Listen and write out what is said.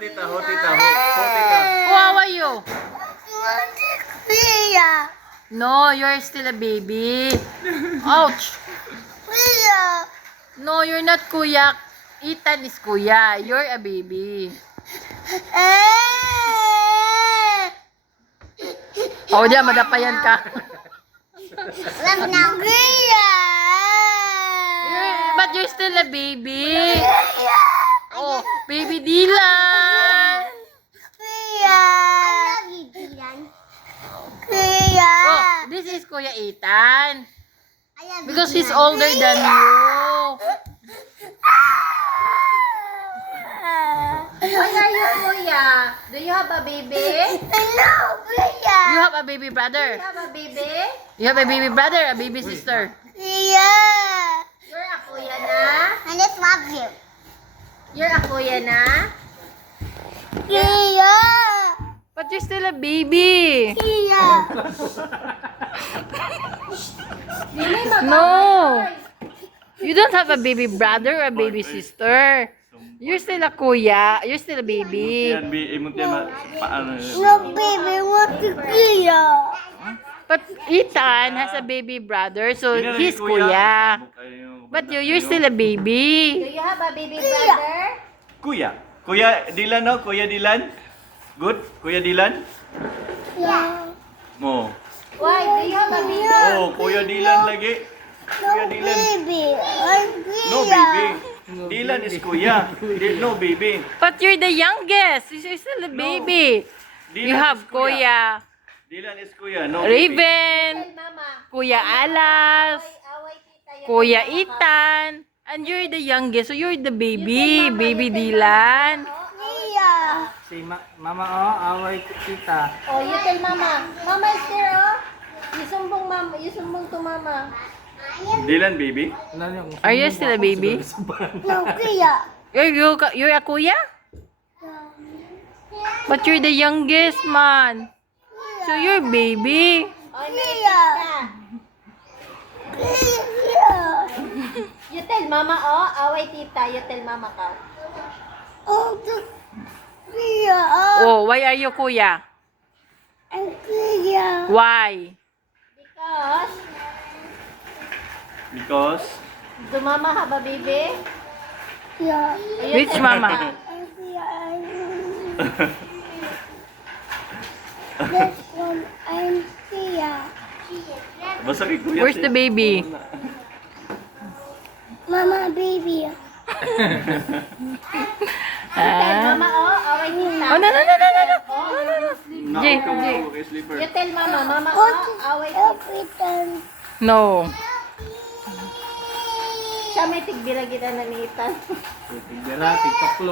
tita, ho, tita, ho, tita. How are you? Kuya. No, you're still a baby. Ouch. Kuya. No, you're not kuya. Ethan is kuya. You're a baby. Oh, diyan, madapayan ka. Love na kuya. But you're still a baby. Oh, baby Dylan. Kuya. I love you, Dylan. Kuya. Oh, this is Kuya Ethan. I love you, Because he's Dylan. older than you. Why are you Kuya? Do you have a baby? No, kuya. You have a baby brother? have a baby? You have a baby brother, a baby sister? Kuya. You're a kuya na? I just love you. You're a kuya na? Kuya. But you're still a baby. Kuya. No. You don't have a baby brother or a baby sister. You're still a kuya. You're still a baby. Yan, imot yan, paano? No, baby, want to kuya. But Ethan has a baby brother, so Yan, he's kuya. But you're still a baby. Do you have a baby brother? Kuya. Kuya Dylan, no? Kuya Dylan? Good? Kuya Dylan? Yeah. Mo. Why? Do you have a baby? Oh, Kuya Dylan lagi. Kuya No, Dylan. baby. I'm kuya. No, baby. Dylan is kuya. No, baby. But you're the youngest. You're still a baby. Dylan You have is kuya. kuya Dylan is kuya. No, baby. Raven, Mama. kuya Alas, Away tita yun. kuya Ethan, and you're the youngest. So you're the baby, baby Dylan. Kuya. Si Mama, away tita. Oh, you tell mama. Mama is there, oh. Yusumbong mama. Yusumbong to mama. Dylan, baby. Are you still a baby? No, kuya. You're a kuya? But you're the youngest man. So you're baby. Oh, may Kuya. tita. Kuya. You tell mama, oh. Away tita. You tell mama ka. Oh, kuya. Oh, why are you kuya? I'm kuya. Why? Because Because do mama have a baby? Yeah. Which mama? I'm kuya. This one, I'm kuya. basta kay kuya. Where's the baby? Mama, baby. Tell mama, oh. Away tita. Oh, no, no, no, no, no, no. No, Jay, ikaw, Jay. okay, sleeper. You tell mama. Mama, oh. Away tita. Every time. No. Siya may tigbira kita na ni Ethan. Tigara, tigtaklo.